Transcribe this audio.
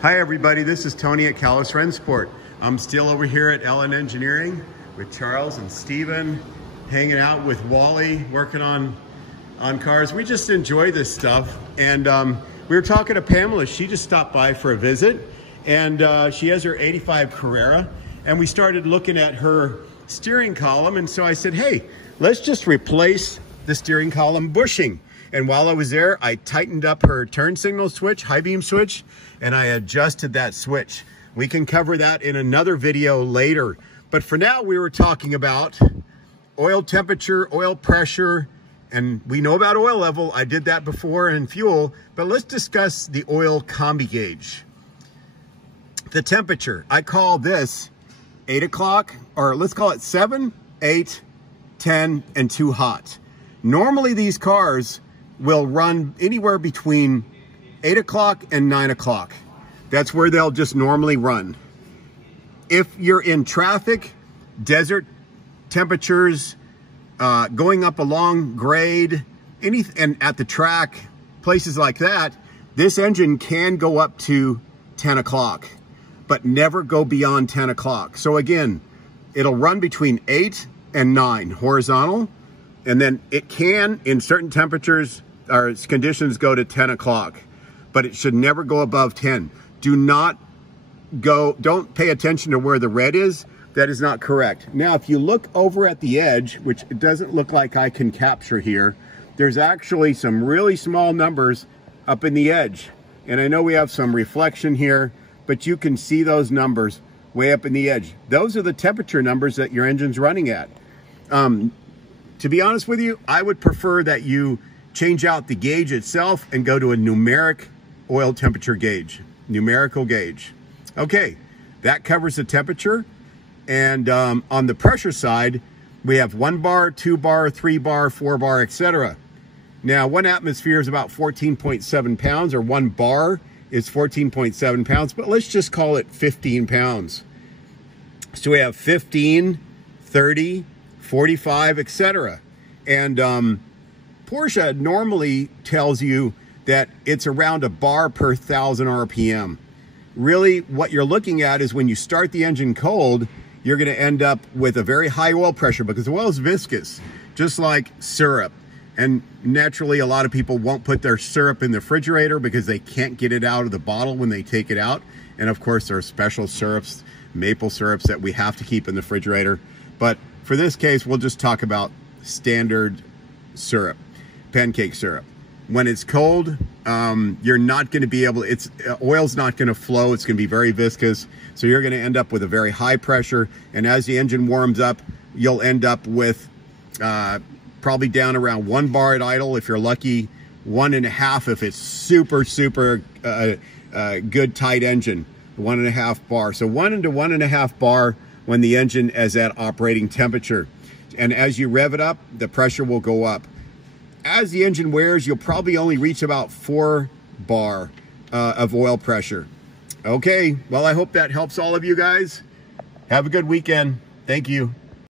Hi everybody, this is Tony at Callis Rennsport. I'm still over here at LN Engineering with Charles and Steven, hanging out with Wally, working on cars. We just enjoy this stuff. And we were talking to Pamela. She just stopped by for a visit, and she has her 85 Carrera, and we started looking at her steering column. And so I said, hey, let's just replace the steering column bushing. And while I was there, I tightened up her turn signal switch, high beam switch, and I adjusted that switch. We can cover that in another video later. But for now, we were talking about oil temperature, oil pressure, and we know about oil level. I did that before, and fuel, but let's discuss the oil combi gauge. The temperature, I call this 8 o'clock, or let's call it 7, 8, 10, and too hot. Normally these cars will run anywhere between 8 o'clock and 9 o'clock. That's where they'll just normally run. If you're in traffic, desert temperatures, going up a long grade, and at the track, places like that, this engine can go up to 10 o'clock, but never go beyond 10 o'clock. So again, it'll run between 8 and 9 horizontal, and then it can, in certain temperatures or conditions, go to 10 o'clock, but it should never go above 10. Don't pay attention to where the red is. That is not correct. Now, if you look over at the edge, which it doesn't look like I can capture here, there's actually some really small numbers up in the edge. And I know we have some reflection here, but you can see those numbers way up in the edge. Those are the temperature numbers that your engine's running at. To be honest with you, I would prefer that you change out the gauge itself and go to a numeric oil temperature gauge, numerical gauge. Okay, that covers the temperature. And on the pressure side, we have 1 bar, 2 bar, 3 bar, 4 bar, etc. Now, 1 atmosphere is about 14.7 pounds, or 1 bar is 14.7 pounds, but let's just call it 15 pounds. So we have 15, 30, 45, etc. And Porsche normally tells you that it's around 1 bar per 1,000 RPM. Really, what you're looking at is when you start the engine cold, you're going to end up with a very high oil pressure because oil is viscous, just like syrup. And naturally, a lot of people won't put their syrup in the refrigerator because they can't get it out of the bottle when they take it out. And of course, there are special syrups, maple syrups, that we have to keep in the refrigerator. But for this case, we'll just talk about standard syrup, pancake syrup. When it's cold, you're not going to be able, oil's not going to flow. It's going to be very viscous. So you're going to end up with a very high pressure. And as the engine warms up, you'll end up with probably down around 1 bar at idle. If you're lucky, 1.5 if it's super good tight engine, 1.5 bar. So 1 to 1.5 bar when the engine is at operating temperature. And as you rev it up, the pressure will go up. As the engine wears, you'll probably only reach about 4 bar of oil pressure. Okay, well, I hope that helps all of you guys. Have a good weekend. Thank you.